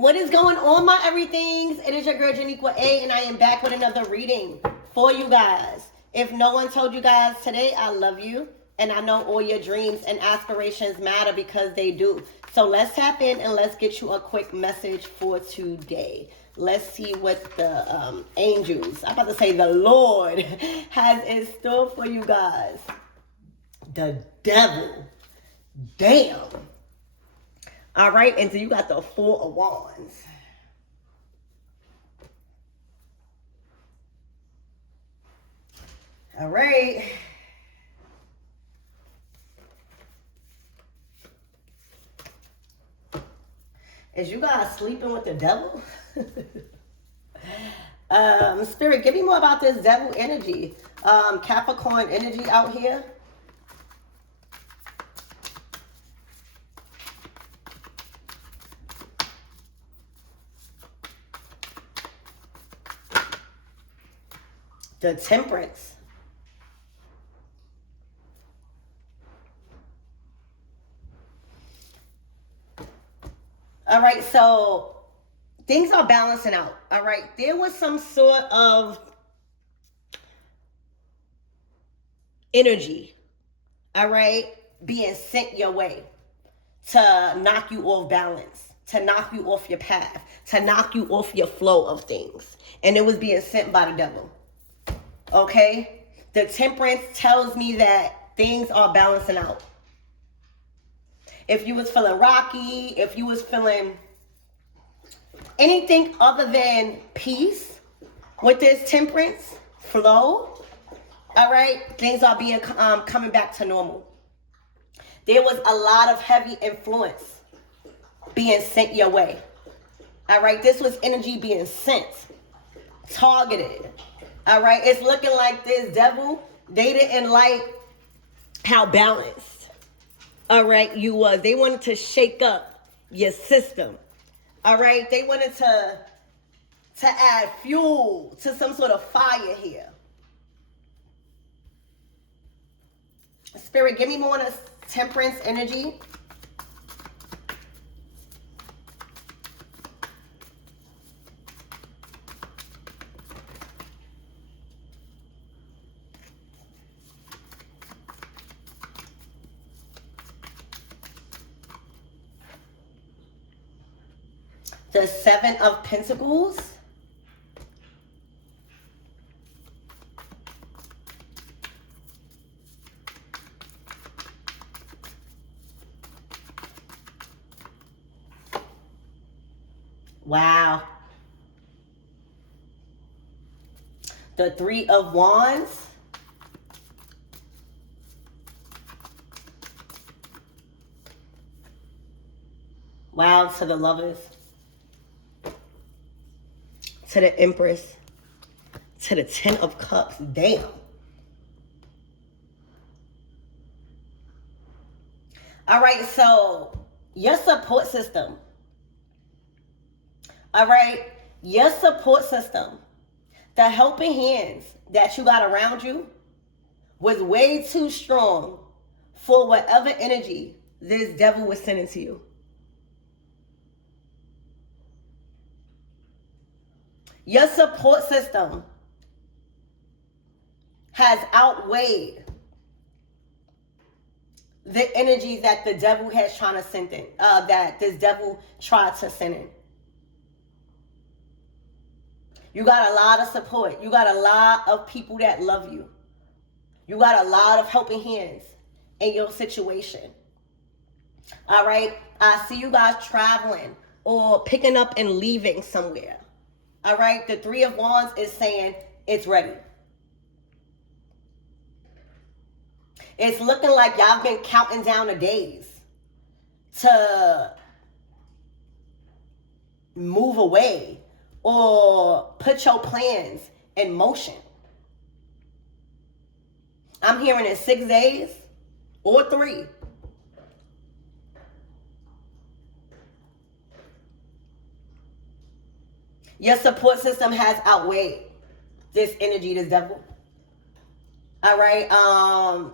What is going on, my everythings? It is your girl, Janiqua A, and I am back with another reading for you guys. If no one told you guys today, I love you. And I know all your dreams and aspirations matter because they do. So let's tap in and let's get you a quick message for today. Let's see what the angels, I'm about to say the Lord, has in store for you guys. The devil. Damn. All right, and so you got the Four of Wands. All right. Is you guys sleeping with the devil? Spirit, give me more about this devil energy. Capricorn energy out here. The Temperance. All right, so things are balancing out. All right, there was some sort of energy, all right, being sent your way to knock you off balance, to knock you off your path, to knock you off your flow of things. And it was being sent by the devil. Okay, the Temperance tells me that things are balancing out. If you was feeling rocky, if you was feeling anything other than peace with this Temperance flow, all right, things are being coming back to normal. There was a lot of heavy influence being sent your way. All right, this was energy being sent, targeted. All right, it's looking like this devil, they didn't like how balanced, all right, you was. They wanted to shake up your system, all right? They wanted to add fuel to some sort of fire here. Spirit, give me more on this Temperance energy. The Seven of Pentacles. Wow. The Three of Wands. Wow, to the Lovers. To the Empress, to the Ten of Cups. Damn. All right, so your support system. All right, your support system, the helping hands that you got around you was way too strong for whatever energy this devil was sending to you. Your support system has outweighed the energy that the devil has trying to send in, that this devil tried to send in. You got a lot of support. You got a lot of people that love you. You got a lot of helping hands in your situation. All right. I see you guys traveling or picking up and leaving somewhere. All right, the Three of Wands is saying it's ready. It's looking like y'all been counting down the days to move away or put your plans in motion. I'm hearing in 6 days or 3. Your support system has outweighed this energy, this devil. All right.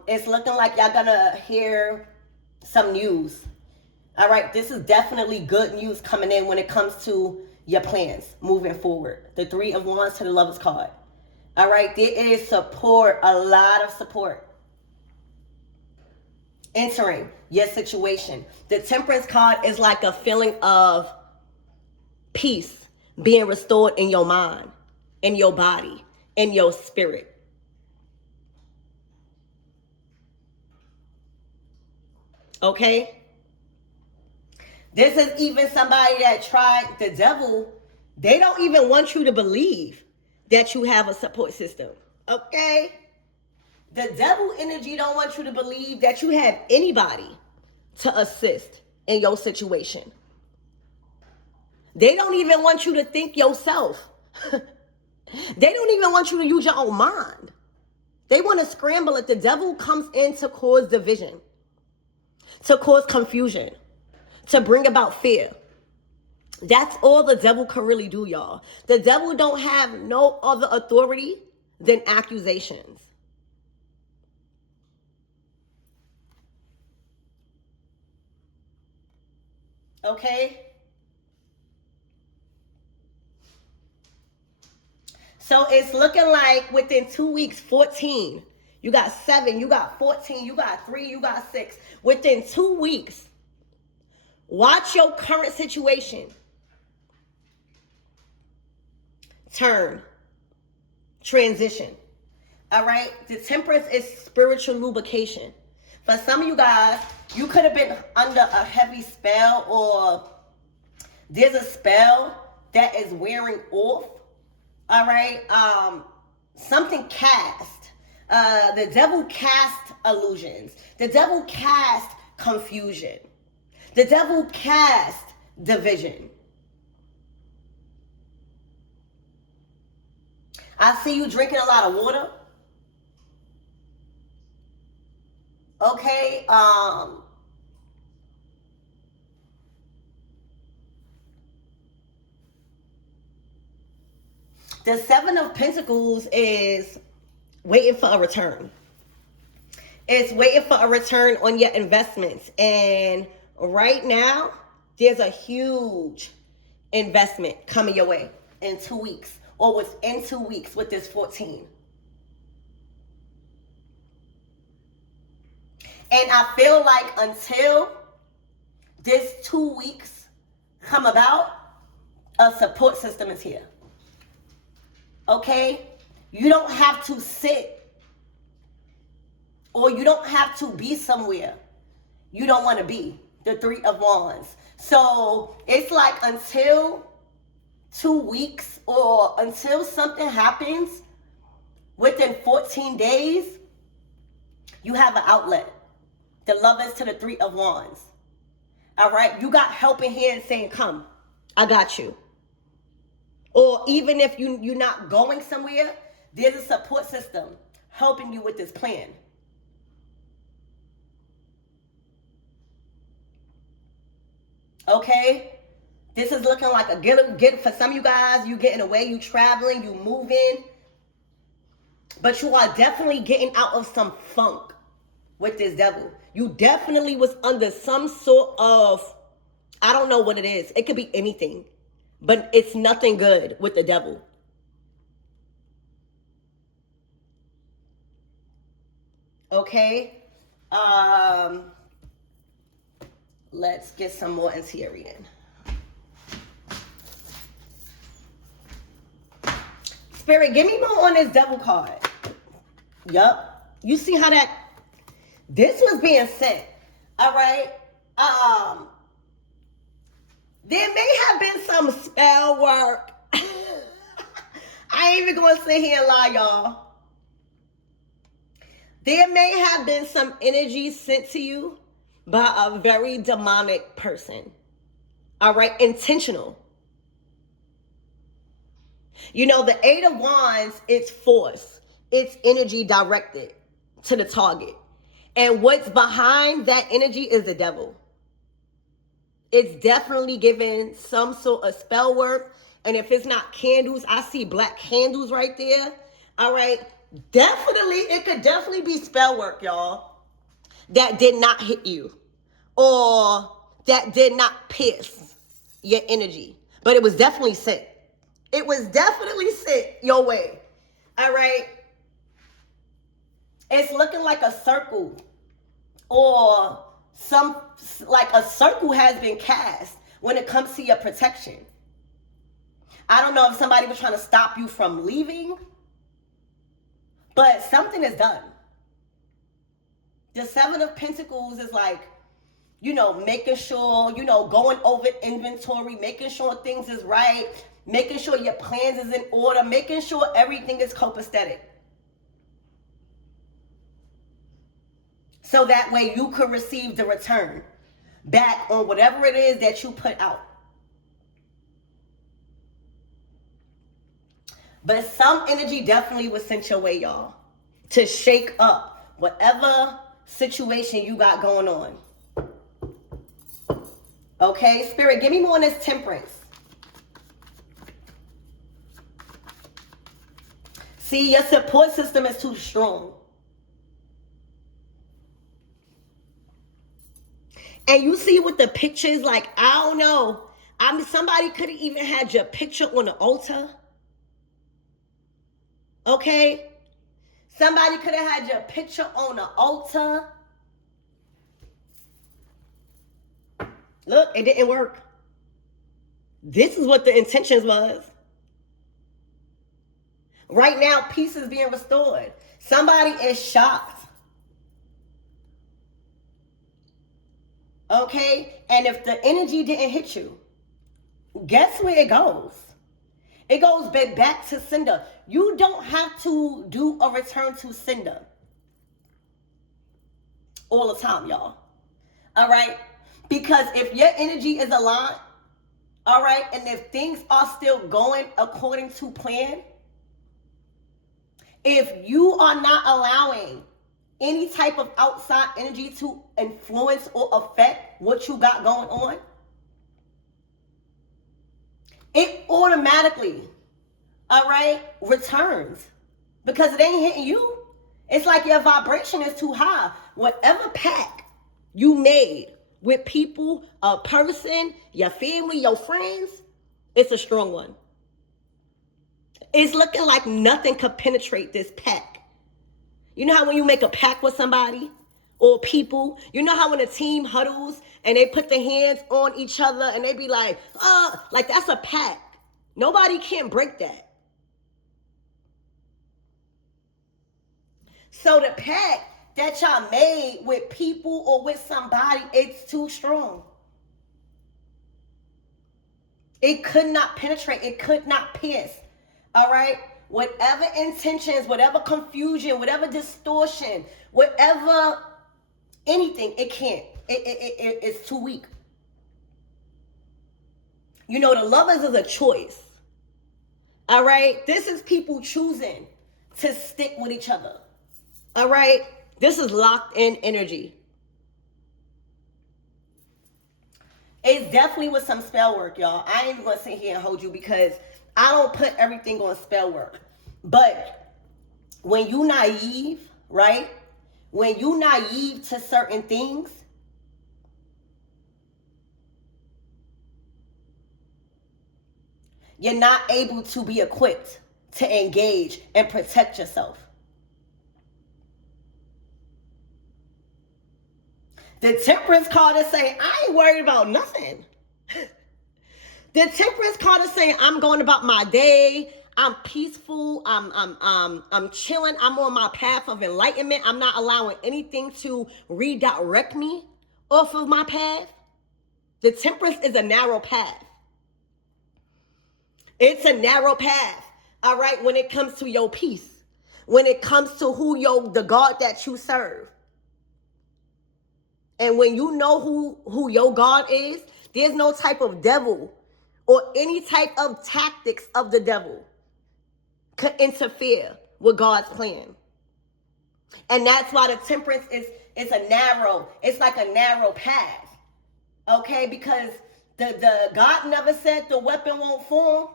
It's looking like y'all gonna hear some news. All right, this is definitely good news coming in when it comes to your plans moving forward. The Three of Wands to the Lover's card. All right, there is support, a lot of support entering your situation. The Temperance card is like a feeling of peace being restored in your mind, in your body, in your spirit. Okay? This is even somebody that tried the devil. They don't even want you to believe that you have a support system. Okay? The devil energy don't want you to believe that you have anybody to assist in your situation. They don't even want you to think yourself. They don't even want you to use your own mind. They want to scramble it. The devil comes in to cause division, to cause confusion, to bring about fear. That's all the devil can really do, y'all. The devil don't have no other authority than accusations. Okay? So it's looking like within 2 weeks, 14. You got 7, you got 14, you got 3, you got 6. Within 2 weeks, watch your current situation turn, transition. All right? The Temperance is spiritual lubrication. For some of you guys, you could have been under a heavy spell, or there's a spell that is wearing off. All right, something cast. The devil cast illusions. The devil cast confusion. The devil cast division. I see you drinking a lot of water. Okay, the Seven of Pentacles is waiting for a return. It's waiting for a return on your investments. And right now, there's a huge investment coming your way in 2 weeks, or within 2 weeks with this 14. And I feel like until this 2 weeks come about, a support system is here. Okay? You don't have to sit, or you don't have to be somewhere you don't want to be. The Three of Wands. So it's like until 2 weeks, or until something happens within 14 days, you have an outlet. The Lovers to the Three of Wands. All right? You got helping hands saying, come, I got you. Or even if you're not going somewhere, there's a support system helping you with this plan. Okay? This is looking like a get for some of you guys. You getting away, you traveling, you moving. But you are definitely getting out of some funk with this devil. You definitely was under some sort of, I don't know what it is. It could be anything. But it's nothing good with the devil. Okay? Let's get some more interior in. Spirit, give me more on this devil card. Yup. You see how this was being sent. All right? There may have been some spell work. I ain't even going to sit here and lie, y'all. There may have been some energy sent to you by a very demonic person. All right? Intentional. You know, the Eight of Wands, it's force. It's energy directed to the target. And what's behind that energy is the devil. It's definitely giving some sort of spell work. And if it's not candles, I see black candles right there. All right. Definitely, it could definitely be spell work, y'all, that did not hit you. Or that did not pierce your energy. But it was definitely sent. It was definitely sent your way. All right? It's looking like a circle, or like a circle has been cast when it comes to your protection. I don't know if somebody was trying to stop you from leaving, but something is done. The Seven of Pentacles is like, making sure, going over inventory, making sure things is right, making sure your plans is in order, making sure everything is copacetic. So that way you could receive the return back on whatever it is that you put out. But some energy definitely was sent your way, y'all, to shake up whatever situation you got going on. Okay, Spirit, give me more on this Temperance. See, your support system is too strong. And you see what the picture is like, I don't know. Somebody could have even had your picture on the altar. Okay? Somebody could have had your picture on the altar. Look, it didn't work. This is what the intentions was. Right now, peace is being restored. Somebody is shocked. Okay? And if the energy didn't hit you, guess where it goes? It goes back to sender. You don't have to do a return to sender all the time, y'all. All right? Because if your energy is aligned, all right, and if things are still going according to plan, if you are not allowing any type of outside energy to influence or affect what you got going on, it automatically, all right, returns, because it ain't hitting you. It's like your vibration is too high. Whatever pact you made with people, a person, your family, your friends, it's a strong one. It's looking like nothing could penetrate this pact. You know how when you make a pact with somebody or people, you know how when a team huddles and they put their hands on each other and they be like, like that's a pact. Nobody can break that. So the pact that y'all made with people or with somebody, it's too strong. It could not penetrate. It could not pierce. All right? Whatever intentions, whatever confusion, whatever distortion, whatever anything, it can't. It's too weak. The lovers is a choice. All right? This is people choosing to stick with each other. All right? This is locked in energy. It's definitely with some spell work, y'all. I ain't even going to sit here and hold you because I don't put everything on spell work. But when you naive, right? When you naive to certain things, you're not able to be equipped to engage and protect yourself. The Temperance card is saying, I ain't worried about nothing. The Temperance card is saying, I'm going about my day. I'm peaceful. I'm chilling. I'm on my path of enlightenment. I'm not allowing anything to redirect me off of my path. The Temperance is a narrow path. It's a narrow path. All right. When it comes to your peace, when it comes to the God that you serve. And when you know who your God is, there's no type of devil or any type of tactics of the devil could interfere with God's plan. And that's why the Temperance is it's like a narrow path. Okay? Because the God never said the weapon won't form.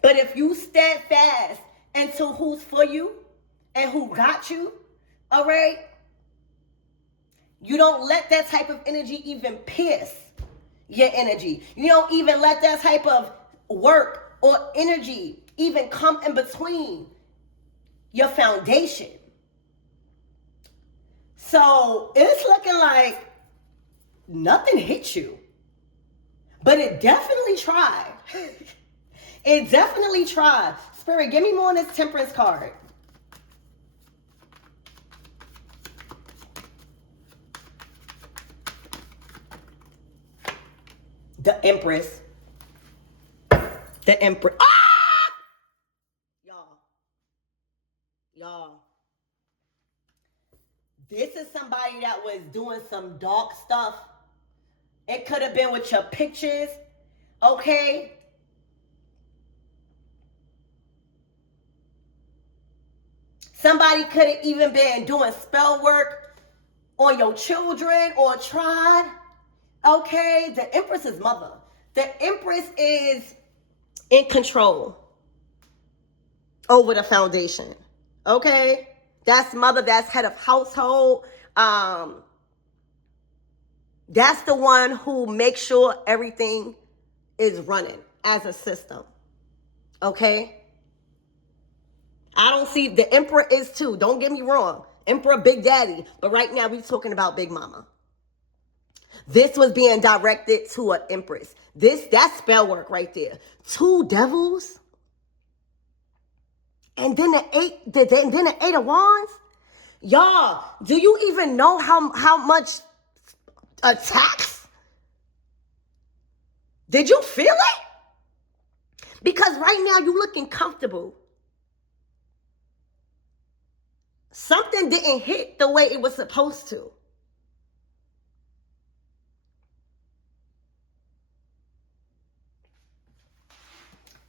But if you steadfast into who's for you and who got you, all right? You don't let that type of energy even pierce your energy. You don't even let that type of work or energy even come in between your foundation. So it's looking like nothing hit you. But it definitely tried. It definitely tried. Spirit, give me more on this Temperance card. The Empress. The Empress. Ah! Y'all. This is somebody that was doing some dark stuff. It could have been with your pictures. Okay? Somebody could have even been doing spell work on your children or tried. Okay? The Empress's mother. The Empress is in control over the foundation. Okay? That's mother, that's head of household. That's the one who makes sure everything is running as a system. Okay? I don't see, the Emperor is too. Don't get me wrong. Emperor, Big Daddy. But right now we're talking about Big Mama. This was being directed to an Empress. That's spell work right there. 2 devils. And then the 8 of Wands. Y'all, do you even know how much attacks? Did you feel it? Because right now you're looking comfortable. Something didn't hit the way it was supposed to.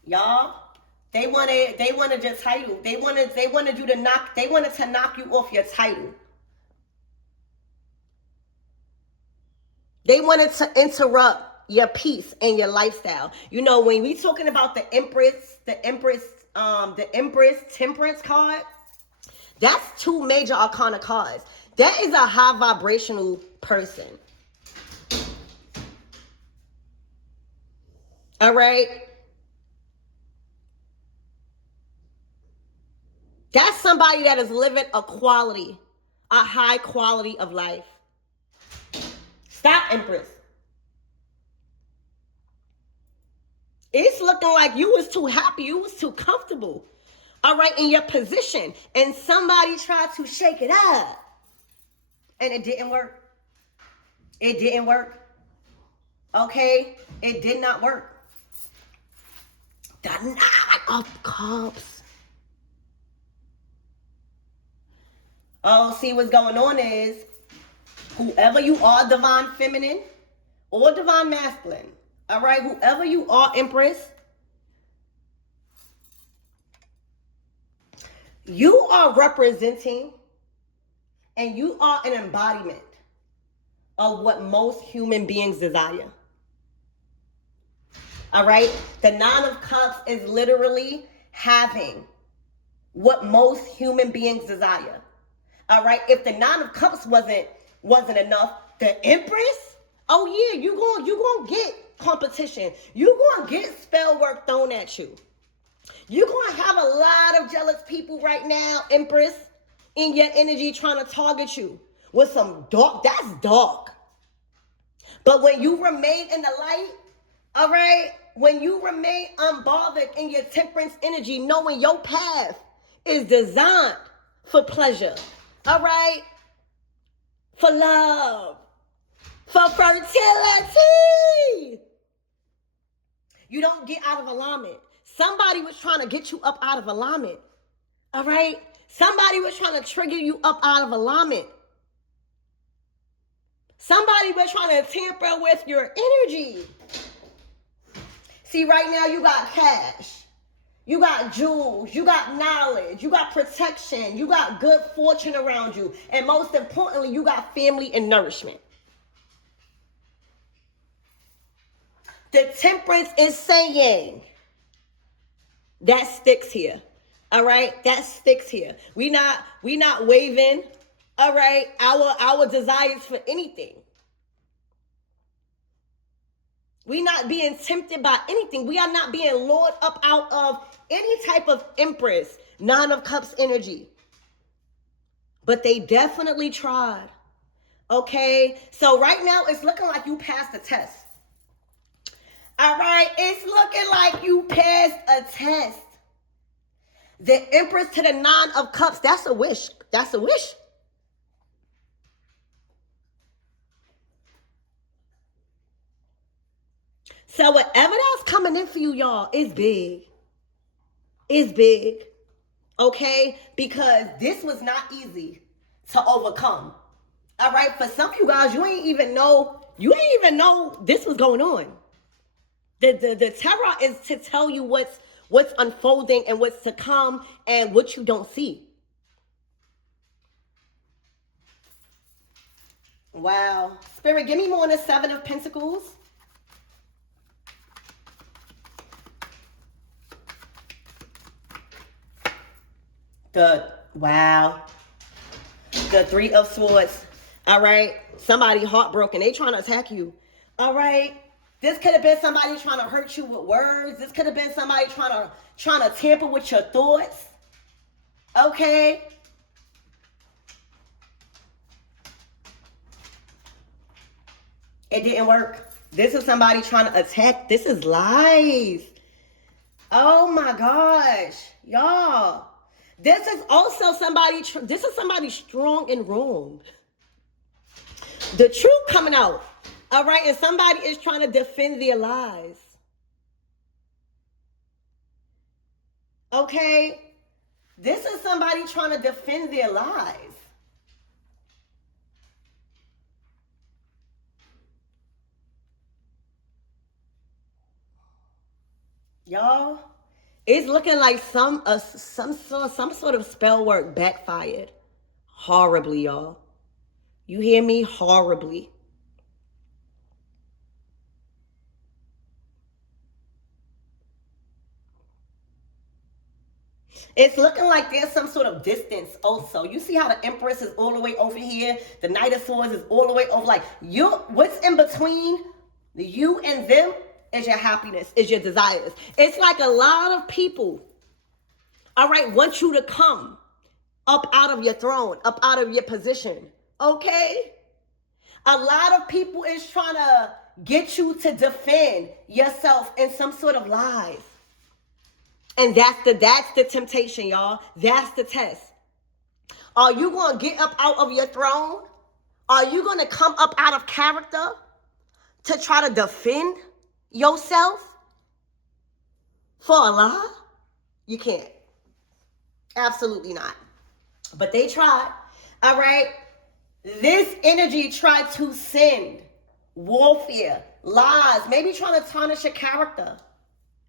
Y'all, they wanted your title. They wanted to knock you off your title. They wanted to interrupt your peace and your lifestyle. You know, when we talking about the Empress Temperance card, that's 2 major arcana cards. That is a high vibrational person. All right? That's somebody that is living a high quality of life. Stop, Empress. It's looking like you was too happy. You was too comfortable. All right, in your position. And somebody tried to shake it up. And it didn't work. It didn't work. Okay? It did not work. The 9 of Cups. Oh, see what's going on is, whoever you are, divine feminine or divine masculine, all right, whoever you are, Empress, you are representing and you are an embodiment of what most human beings desire. All right? The 9 of Cups is literally having what most human beings desire. All right? If the 9 of Cups wasn't enough, the Empress, oh yeah, you going to get competition. You going to get spell work thrown at you. You're going to have a lot of jealous people right now, Empress, in your energy trying to target you with some dark. That's dark. But when you remain in the light, all right, when you remain unbothered in your temperance energy, knowing your path is designed for pleasure, all right, for love, for fertility, you don't get out of alignment. Somebody was trying to get you up out of alignment. All right? Somebody was trying to trigger you up out of alignment. Somebody was trying to tamper with your energy. See, right now you got cash. You got jewels. You got knowledge. You got protection. You got good fortune around you. And most importantly, you got family and nourishment. The Temperance is saying, that sticks here. All right? That sticks here. We not waving All right, our desires for anything. We're not being tempted by anything. We are not being lured up out of any type of Empress, Nine of Cups energy. But they definitely tried. Okay, so right now it's looking like you passed the test. All right, it's looking like you passed a test. The Empress to the Nine of Cups, that's a wish. That's a wish. So whatever that's coming in for you, y'all, is big. It's big. Okay? Because this was not easy to overcome. All right? For some of you guys, you ain't even know this was going on. The terror is to tell you what's unfolding and what's to come and what you don't see. Wow. Spirit, give me more on the Seven of Pentacles. Wow. The Three of Swords. All right. Somebody heartbroken. They trying to attack you. All right. This could have been somebody trying to hurt you with words. This could have been somebody trying to tamper with your thoughts. Okay. It didn't work. This is somebody trying to attack. This is lies. Oh my gosh. Y'all. This is also somebody strong and wrong. The truth coming out. All right. And somebody is trying to defend their lies. Okay. This is somebody trying to defend their lies. Y'all, it's looking like some sort of spell work backfired horribly, y'all. You hear me? Horribly. It's looking like there's some sort of distance also. You see how the Empress is all the way over here? The Knight of Swords is all the way over. Like, what's in between you and them is your happiness, is your desires. It's like a lot of people, all right, want you to come up out of your throne, up out of your position, okay? A lot of people is trying to get you to defend yourself in some sort of lies. And that's the temptation, y'all. That's the test. Are you going to get up out of your throne? Are you going to come up out of character to try to defend yourself for a lie? You can't. Absolutely not. But they tried. All right. This energy tried to send warfare, lies, maybe trying to tarnish your character.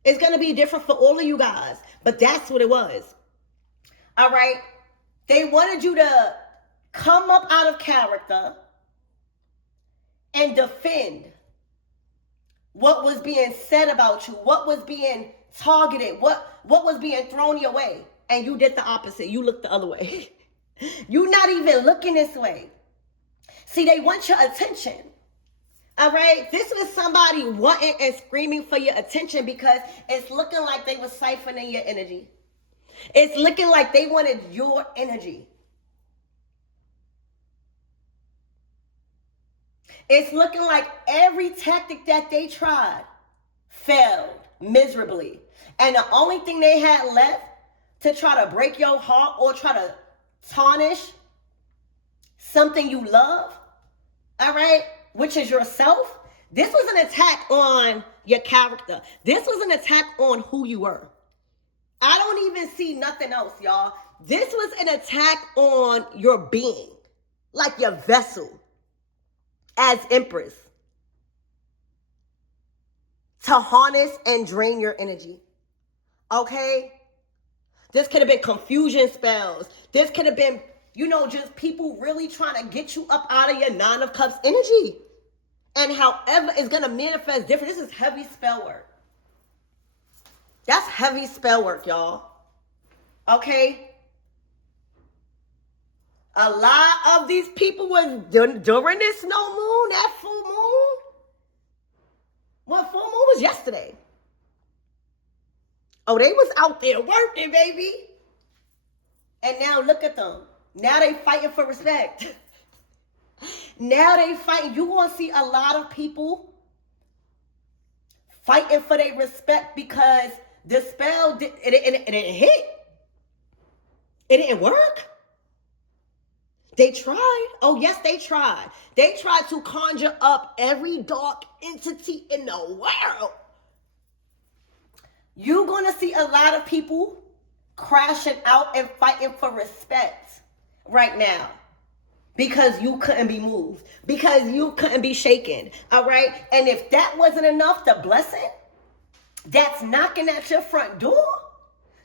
It's going to be different for all of you guys, but that's what it was. All right. They wanted you to come up out of character and defend what was being said about you, what was being targeted, what was being thrown your way. And you did the opposite. You looked the other way. You're not even looking this way. See, they want your attention. All right, this was somebody wanting and screaming for your attention because it's looking like they were siphoning your energy. It's looking like they wanted your energy. It's looking like every tactic that they tried failed miserably. And the only thing they had left to try to break your heart or try to tarnish something you love, all right, which is yourself. This was an attack on your character. This was an attack on who you were. I don't even see nothing else, y'all. This was an attack on your being, like your vessel as Empress, to harness and drain your energy. Okay? This could have been confusion spells. This could have been, just people really trying to get you up out of your Nine of Cups energy. And however it's going to manifest different. This is heavy spell work. That's heavy spell work, y'all. Okay? A lot of these people was during this no moon, that full moon. What full moon was yesterday? Oh, they was out there working, baby. And now look at them. Now they fighting for respect. Now they fighting. You gonna see a lot of people fighting for their respect because the spell it didn't hit. It didn't work. They tried. Oh, yes, they tried. They tried to conjure up every dark entity in the world. You're going to see a lot of people crashing out and fighting for respect right now because you couldn't be moved, because you couldn't be shaken, all right? And if that wasn't enough, the blessing that's knocking at your front door,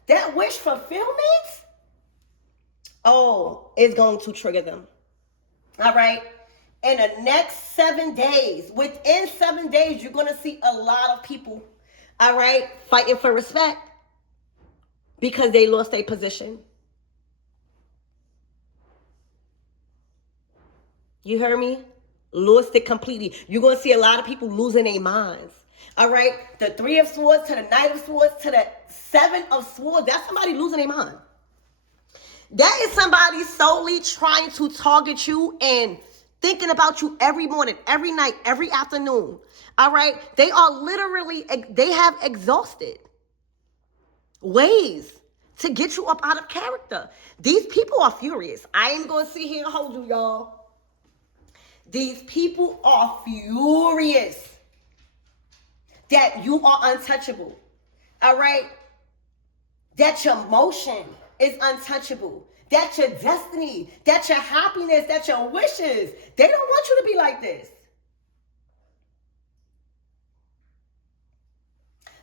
that wish fulfillment, oh, it's going to trigger them. All right. In the next 7 days, within 7 days, you're going to see a lot of people, all right, fighting for respect because they lost their position. You heard me? Lost it completely. You're going to see a lot of people losing their minds. All right. The 3 of Swords to the Knight of Swords to the 7 of Swords. That's somebody losing their mind. That is somebody solely trying to target you and thinking about you every morning, every night, every afternoon. All right? They are literally, they have exhausted ways to get you up out of character. These people are furious. I ain't going to sit here and hold you, y'all. These people are furious that you are untouchable. All right? That your motion is untouchable. That's your destiny. That's your happiness. That's your wishes. They don't want you to be like this.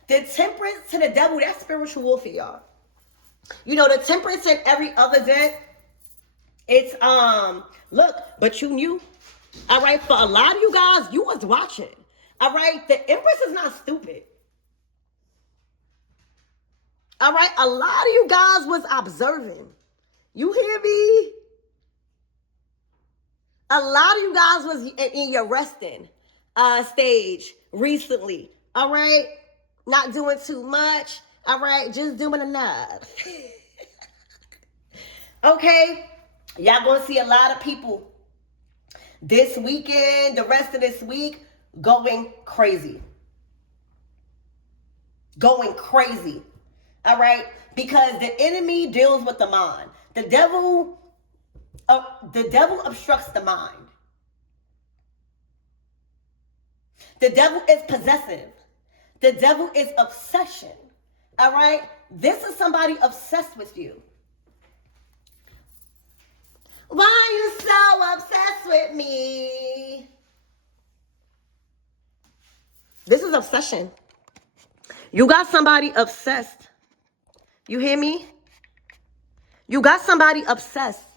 The Temperance to the Devil, that's spiritual warfare, y'all. You know, the Temperance and every other deck, it's, look, but you knew. All right, for a lot of you guys, you was watching. All right, the Empress is not stupid. All right, a lot of you guys was observing. You hear me? A lot of you guys was in your resting stage recently. All right, not doing too much. All right, just doing enough. Okay, y'all gonna see a lot of people this weekend, the rest of this week, going crazy. Going crazy. All right? Because the enemy deals with the mind. The devil obstructs the mind. The devil is possessive. The devil is obsession. All right? This is somebody obsessed with you. Why are you so obsessed with me? This is obsession. You got somebody obsessed. You hear me? You got somebody obsessed.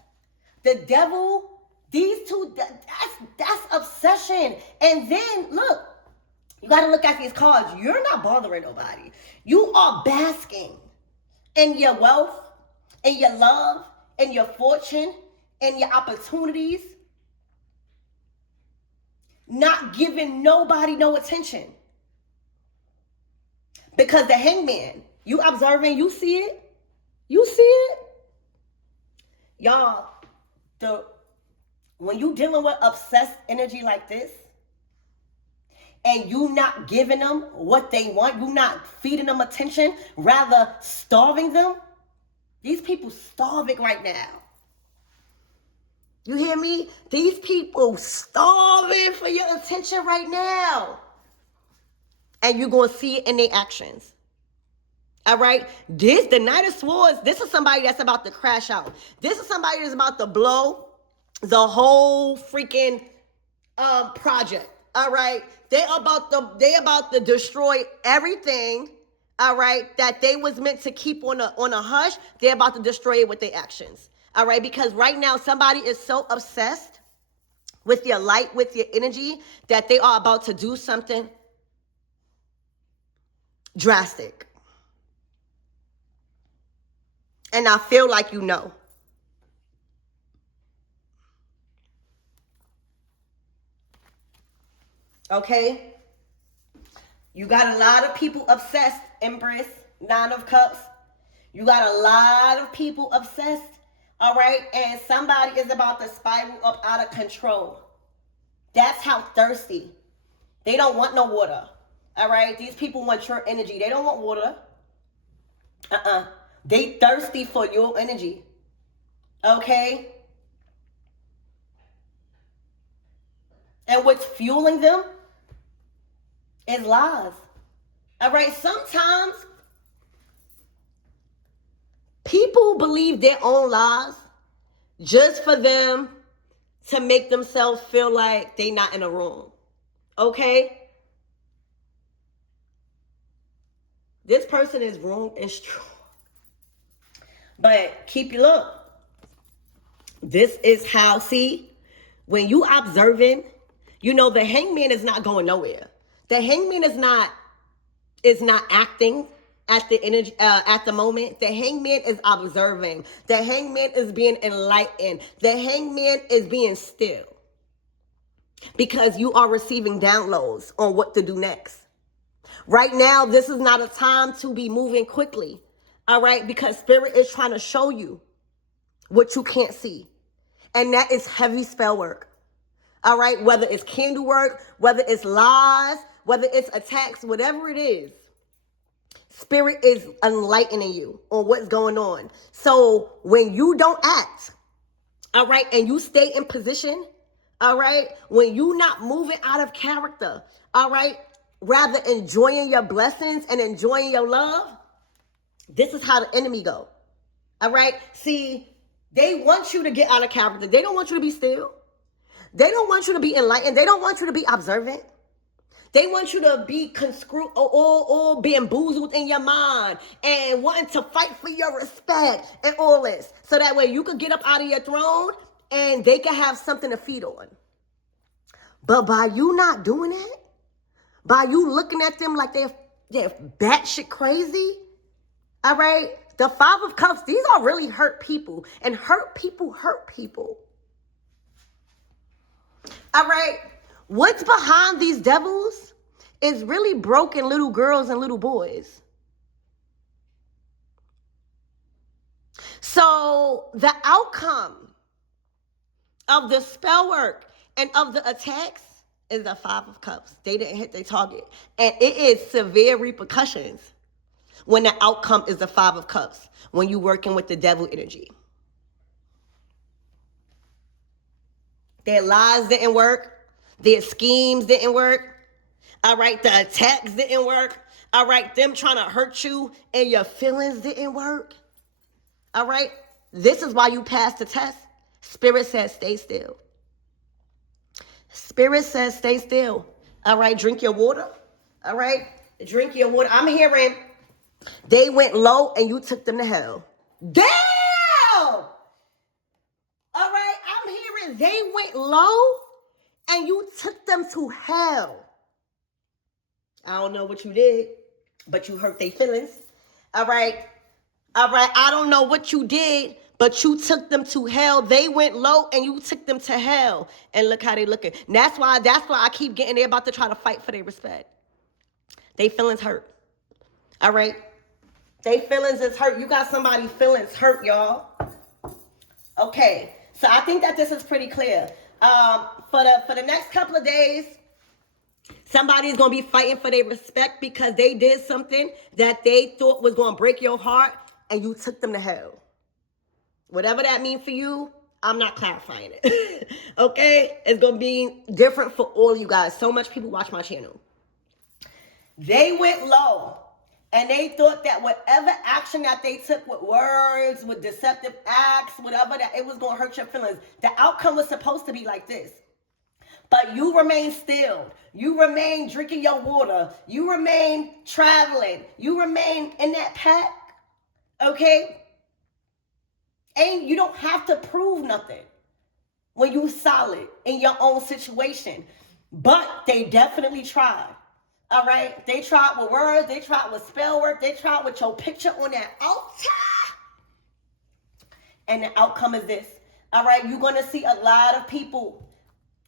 The devil, these two, that's obsession. And then, look, you got to look at these cards. You're not bothering nobody. You are basking in your wealth, in your love, in your fortune, in your opportunities. Not giving nobody no attention. Because the Hangman, you observing, you see it. You see it. Y'all, when you dealing with obsessed energy like this, and you not giving them what they want, you not feeding them attention, rather starving them, these people starving right now. You hear me? These people starving for your attention right now. And you're going to see it in their actions. All right? The Knight of Swords, this is somebody that's about to crash out. This is somebody that's about to blow the whole freaking project. All right? They about to destroy everything, all right, that they was meant to keep on a hush. They're about to destroy it with their actions. All right? Because right now somebody is so obsessed with your light, with your energy, that they are about to do something drastic. And I feel like you know. Okay? You got a lot of people obsessed, Empress, 9 of Cups. You got a lot of people obsessed, all right? And somebody is about to spiral up out of control. That's how thirsty. They don't want no water, all right? These people want your energy. They don't want water. They thirsty for your energy, okay? And what's fueling them is lies, all right? Sometimes people believe their own lies just for them to make themselves feel like they not in a room, okay? This person is wrong and strong. But keep your look. This is how, see, when you observing, you know the hangman is not going nowhere. The hangman is not acting at the energy at the moment. The hangman is observing. The hangman is being enlightened. The hangman is being still. Because you are receiving downloads on what to do next. Right now, this is not a time to be moving quickly. All right, because spirit is trying to show you what you can't see. And that is heavy spell work. All right, whether it's candle work, whether it's lies, whether it's attacks, whatever it is, spirit is enlightening you on what's going on. So when you don't act, all right, and you stay in position, all right, when you not moving out of character, all right, rather enjoying your blessings and enjoying your love, this is how the enemy go. All right, see, they want you to get out of character. They don't want you to be still. They don't want you to be enlightened. They don't want you to be observant. They want you to be conscrewed or bamboozled in your mind and wanting to fight for your respect and all this. So that way you could get up out of your throne and they can have something to feed on. But by you not doing it, by you looking at them like they're batshit crazy, all right? The 5 of Cups, these are really hurt people. And hurt people hurt people. All right? What's behind these devils is really broken little girls and little boys. So the outcome of the spell work and of the attacks is the 5 of Cups. They didn't hit their target. And it is severe repercussions when the outcome is the 5 of Cups, when you're working with the devil energy. Their lies didn't work. Their schemes didn't work. All right, the attacks didn't work. All right, them trying to hurt you and your feelings didn't work. All right, this is why you passed the test. Spirit says stay still. Spirit says stay still. All right, drink your water. All right, drink your water. I'm hearing they went low and you took them to hell. Damn! All right, I'm hearing they went low and you took them to hell. I don't know what you did, but you hurt their feelings. All right. I don't know what you did, but you took them to hell. They went low and you took them to hell. And look how they looking. And that's why I keep getting, they're about to try to fight for their respect. They feelings hurt. All right. They feelings is hurt. You got somebody feelings hurt, y'all. Okay. So I think that this is pretty clear. For the next couple of days, somebody's going to be fighting for their respect because they did something that they thought was going to break your heart and you took them to hell. Whatever that means for you, I'm not clarifying it. Okay? It's going to be different for all you guys. So much people watch my channel. They went low and they thought that whatever action that they took with words, with deceptive acts, whatever, that it was going to hurt your feelings. The outcome was supposed to be like this. But you remain still. You remain drinking your water. You remain traveling. You remain in that pack. Okay? And you don't have to prove nothing when you solid in your own situation. But they definitely tried. All right? They tried with words. They tried with spell work. They tried with your picture on that altar. And the outcome is this. All right? You're going to see a lot of people,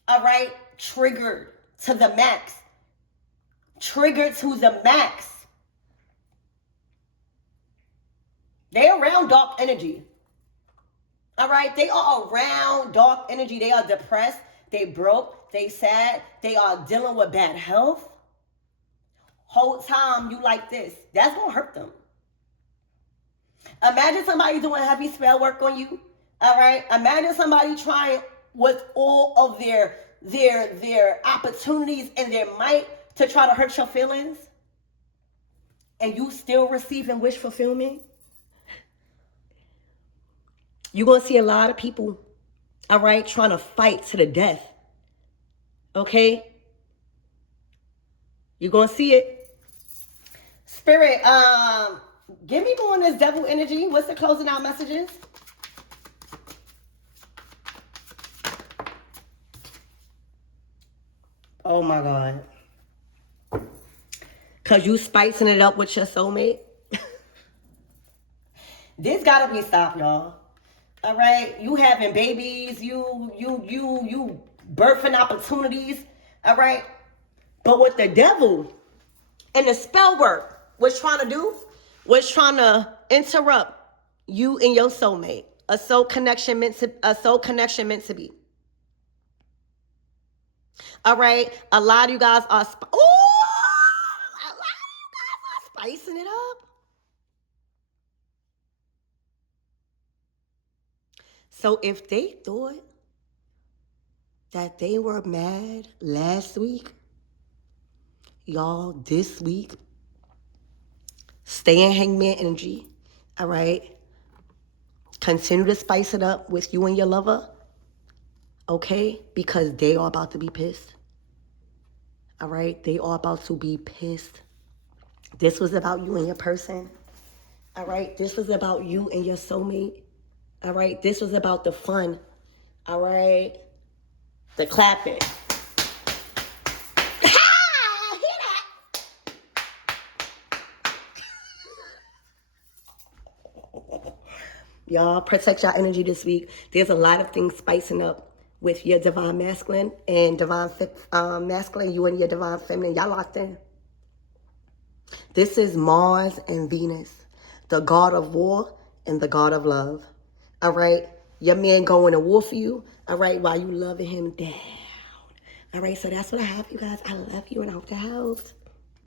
all right, triggered to the max. Triggered to the max. They're around dark energy. All right? They are around dark energy. They are depressed. They broke. They sad. They are dealing with bad health. Whole time you like this. That's going to hurt them. Imagine somebody doing heavy spell work on you. All right? Imagine somebody trying with all of their opportunities and their might to try to hurt your feelings. And you still receiving wish fulfillment. You're going to see a lot of people, all right, trying to fight to the death. Okay? You're going to see it. Spirit, give me more on this devil energy. What's the closing out messages? Oh my God. Because you spicing it up with your soulmate. This gotta be stopped, y'all. All right? You having babies, you birthing opportunities. All right? But what the devil and the spell work was trying to do was trying to interrupt you and your soulmate. A soul connection meant to be. All right? A lot of you guys are spicing it up. So if they thought that they were mad last week, y'all, this week, stay in hangman energy, all right? Continue to spice it up with you and your lover, okay? Because they are about to be pissed, all right? They are about to be pissed. This was about you and your person, all right? This was about you and your soulmate, all right? This was about the fun, all right? The clapping. Y'all, protect your energy this week. There's a lot of things spicing up with your divine masculine and divine masculine, you and your divine feminine. Y'all locked in. This is Mars and Venus, the god of war and the god of love. All right? Your man going to war for you, all right, while you loving him down. All right, so that's what I have, you guys. I love you and I hope that helps.